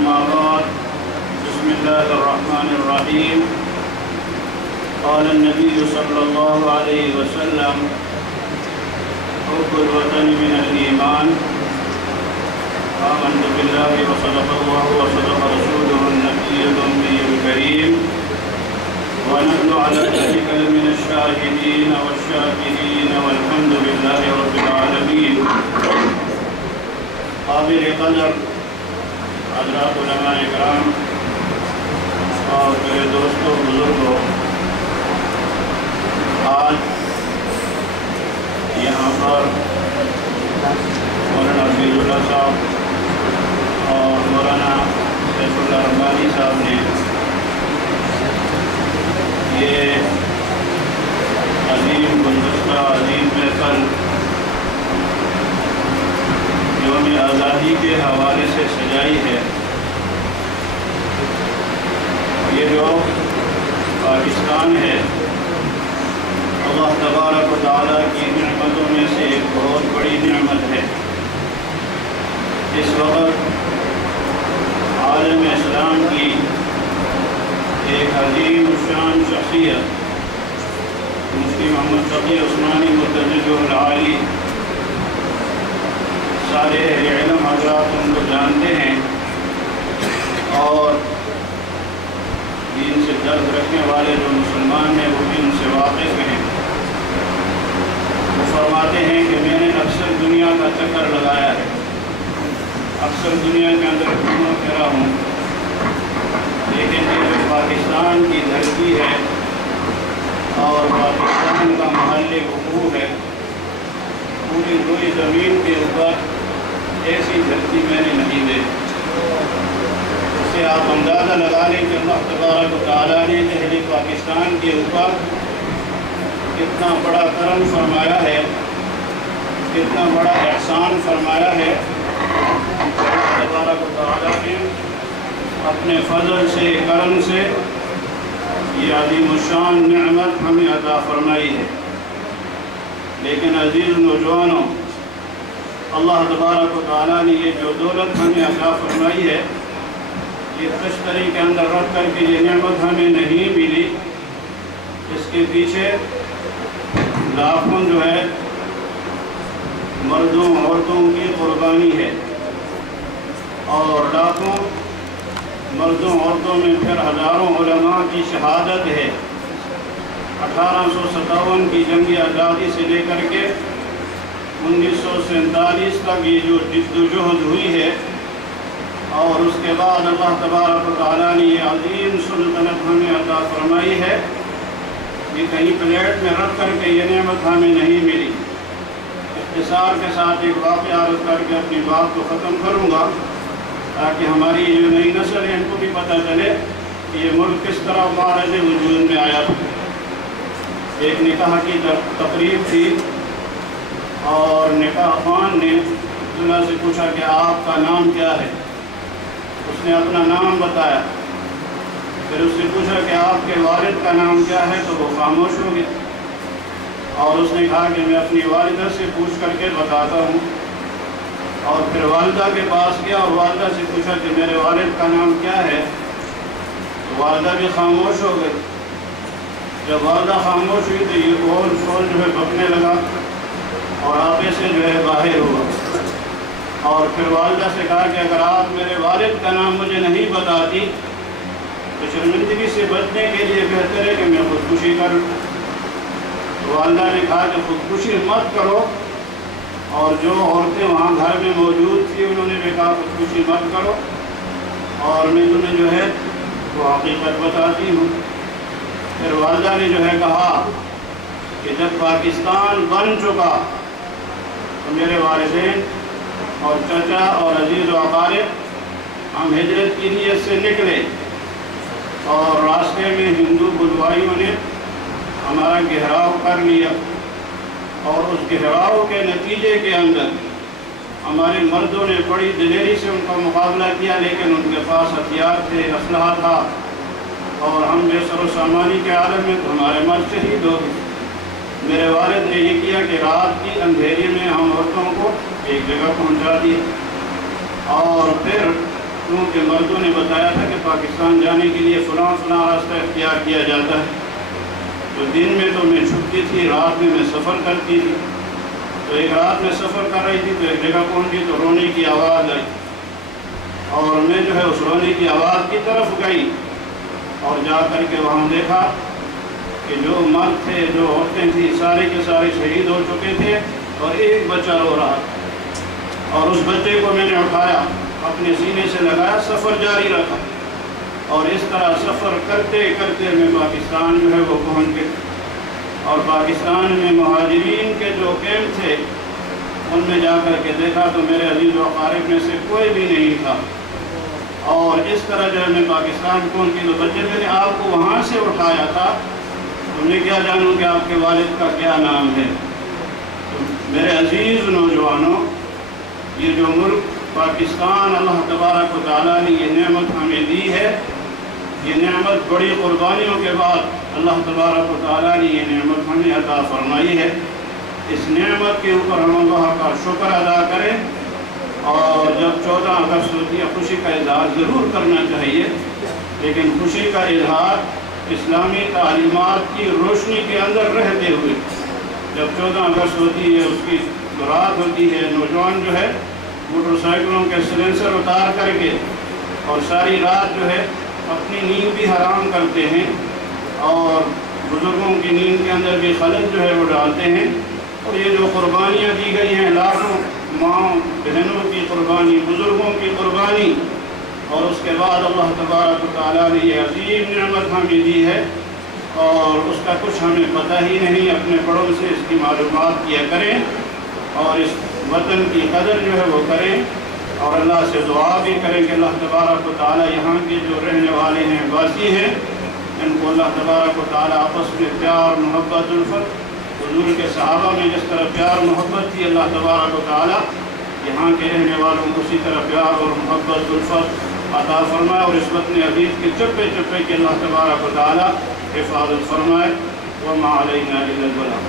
أما بعد بسم الله الرحمن الرحيم قال النبي صلى الله عليه وسلم حب الوطن من الإيمان آمنت بالله وصدق الله وصدق رسوله النبي الأمي الكريم ونحن على ذلك لمن الشاهدين والشاكرين والحمد لله رب العالمين. قابل قدر حضرات علماء کرام اور میرے دوستوں بزرگوں، آج یہاں پر مولانا عزیز اللہ صاحب اور مولانا سیف اللہ رحمانی صاحب نے یہ عظیم گلدستہ، عظیم محفل یوم آزادی کے حوالے سے سجائی ہے. یہ جو پاکستان ہے اللہ تبارک و تعالیٰ کی نعمتوں میں سے ایک بہت بڑی نعمت ہے. اس وقت عالم اسلام کی ایک عظیم شان شخصیت مفتی محمد تقی عثمانی متجد العالی، سارے اہل علم حضرات ان کو جانتے ہیں اور دین سے درد رکھنے والے جو مسلمان ہیں وہ بھی ان سے واقف ہیں. وہ فرماتے ہیں کہ میں نے اکثر دنیا کا چکر لگایا ہے، اکثر دنیا کے اندر گھوما پھرا ہوں، لیکن یہ جو پاکستان کی دھرتی ہے اور پاکستان کا محل وقوع ہے، پوری روئی زمین کے اوپر ایسی دھرتی میں نے نہیں دیکھی. اس سے آپ اندازہ لگا لیں کہ اللہ تبارک و تعالیٰ نے اہل پاکستان کے اوپر کتنا بڑا کرم فرمایا ہے، کتنا بڑا احسان فرمایا ہے. اللہ تبارک و تعالیٰ نے اپنے فضل سے، کرم سے یہ عظیم الشان نعمت ہمیں عطا فرمائی ہے. لیکن عزیز نوجوانوں، اللہ تبارک و تعالیٰ نے یہ جو دولت ہمیں عطا فرمائی ہے، یہ تشتری کے اندر رکھ کر کے یہ نعمت ہمیں نہیں ملی. اس کے پیچھے لاکھوں جو ہے مردوں عورتوں کی قربانی ہے، اور لاکھوں مردوں عورتوں میں پھر ہزاروں علماء کی شہادت ہے. 1857 کی جنگ آزادی سے لے کر کے 1947 تک یہ جو جد و جہد ہوئی ہے، اور اس کے بعد اللہ تبارک و تعالیٰ نے یہ عظیم سلطنت ہمیں عطا فرمائی ہے. یہ کہیں پلیٹ میں رکھ کر کے یہ نعمت ہمیں نہیں ملی. اختصار کے ساتھ ایک واقعہ عرض کر کے اپنی بات کو ختم کروں گا تاکہ ہماری جو نئی نسل ہے ان کو بھی پتہ چلے کہ یہ ملک کس طرح معرض وجود میں آیا تھا. ایک نکاح کی تقریب تھی اور نکاح خوان نے دلہا سے پوچھا کہ آپ کا نام کیا ہے. اس نے اپنا نام بتایا. پھر اس سے پوچھا کہ آپ کے والد کا نام کیا ہے، تو وہ خاموش ہو گیا. اور اس نے کہا کہ میں اپنی والدہ سے پوچھ کر کے بتاتا ہوں. اور پھر والدہ کے پاس گیا اور والدہ سے پوچھا کہ میرے والد کا نام کیا ہے، تو والدہ بھی خاموش ہو گئی. جب والدہ خاموش ہوئی تو یہ بول شول جو ہے بکنے لگا اور آپے سے جو ہے باہر ہوا. اور پھر والدہ سے کہا کہ اگر آپ میرے والد کا نام مجھے نہیں بتاتی تو شرمندگی سے بچنے کے لیے بہتر ہے کہ میں خودکشی کروں. تو والدہ نے کہا کہ خودکشی مت کرو، اور جو عورتیں وہاں گھر میں موجود تھیں انہوں نے بھی کہا خودکشی مت کرو، اور میں تمہیں جو ہے وہ حقیقت بتاتی ہوں. پھر والدہ نے جو ہے کہا کہ جب پاکستان بن چکا تو میرے والدین اور چچا اور عزیز و اقارب ہم ہجرت کی نیت سے نکلے، اور راستے میں ہندو بدوائیوں نے ہمارا گھیراؤ کر لیا، اور اس گھیراؤ کے نتیجے کے اندر ہمارے مردوں نے بڑی دلیری سے ان کا مقابلہ کیا، لیکن ان کے پاس ہتھیار تھے، اسلحہ تھا، اور ہم بے سر و سامانی کے عالم میں تو ہمارے مرد شہید ہو گئے. میرے والد نے یہ کیا کہ رات کی اندھیری میں ہم عورتوں کو ایک جگہ پہنچا دیا، اور پھر کیونکہ مردوں نے بتایا تھا کہ پاکستان جانے کے لیے فلاں راستہ اختیار کیا جاتا ہے، تو دن میں تو میں چھپتی تھی، رات میں سفر کرتی تھی۔ تو ایک رات میں سفر کر رہی تھی تو ایک جگہ پہنچی تو رونے کی آواز آئی، اور میں جو ہے اس رونے کی آواز کی طرف گئی اور جا کر کے وہاں دیکھا کہ جو مرد تھے، جو عورتیں تھیں، سارے کے سارے شہید ہو چکے تھے اور ایک بچہ رو رہا تھا، اور اس بچے کو میں نے اٹھایا، اپنے سینے سے لگایا، سفر جاری رکھا، اور اس طرح سفر کرتے کرتے میں پاکستان جو ہے وہ پہنچ گئے۔ اور پاکستان میں مہاجرین کے جو کیمپ تھے ان میں جا کر کے دیکھا تو میرے عزیز و اقارب میں سے کوئی بھی نہیں تھا، اور اس طرح جو ہے میں پاکستان پہنچی تو بچے میں نے آپ کو وہاں سے اٹھایا تھا، تو میں کیا جانوں کہ آپ کے والد کا کیا نام ہے۔ تو میرے عزیز نوجوانوں، یہ جو ملک پاکستان اللہ تبارک و تعالیٰ نے یہ نعمت ہمیں دی ہے، یہ نعمت بڑی قربانیوں کے بعد اللہ تبارک و تعالیٰ نے یہ نعمت ہمیں عطا فرمائی ہے۔ اس نعمت کے اوپر ہم اللہ کا شکر ادا کریں، اور جب 14 اگست ہوتی ہے خوشی کا اظہار ضرور کرنا چاہیے، لیکن خوشی کا اظہار اسلامی تعلیمات کی روشنی کے اندر رہتے ہوئے۔ جب 14 اگست ہوتی ہے، اس کی رات ہوتی ہے، نوجوان جو ہے موٹر سائیکلوں کے سلنسر اتار کر کے اور ساری رات جو ہے اپنی نیند بھی حرام کرتے ہیں، اور بزرگوں کی نیند کے اندر بھی خلل جو ہے وہ ڈالتے ہیں۔ اور یہ جو قربانیاں دی گئی ہیں، لاکھوں ماں بہنوں کی قربانی، بزرگوں کی قربانی، اور اس کے بعد اللہ تبارک و تعالیٰ نے یہ عظیم نعمت ہمیں دی ہے، اور اس کا کچھ ہمیں پتہ ہی نہیں۔ اپنے بڑوں سے اس کی معلومات کیا کریں، اور اس وطن کی قدر جو ہے وہ کریں، اور اللہ سے دعا بھی کریں کہ اللہ تبارک و تعالیٰ یہاں کے جو رہنے والے ہیں، واسی ہیں، ان کو اللہ تبارک و تعالیٰ آپس میں پیار، محبت، الفت، حضور کے صحابہ میں جس طرح پیار محبت تھی، اللہ تبارک و تعالیٰ یہاں کے رہنے والوں کو اسی طرح پیار اور محبت، الفت عطا فرمائے، اور اس وطن عزیز کے چپے چپے کے اللہ تبارک و تعالیٰ حفاظت فرمائے۔ وما علینا الا البلاغ۔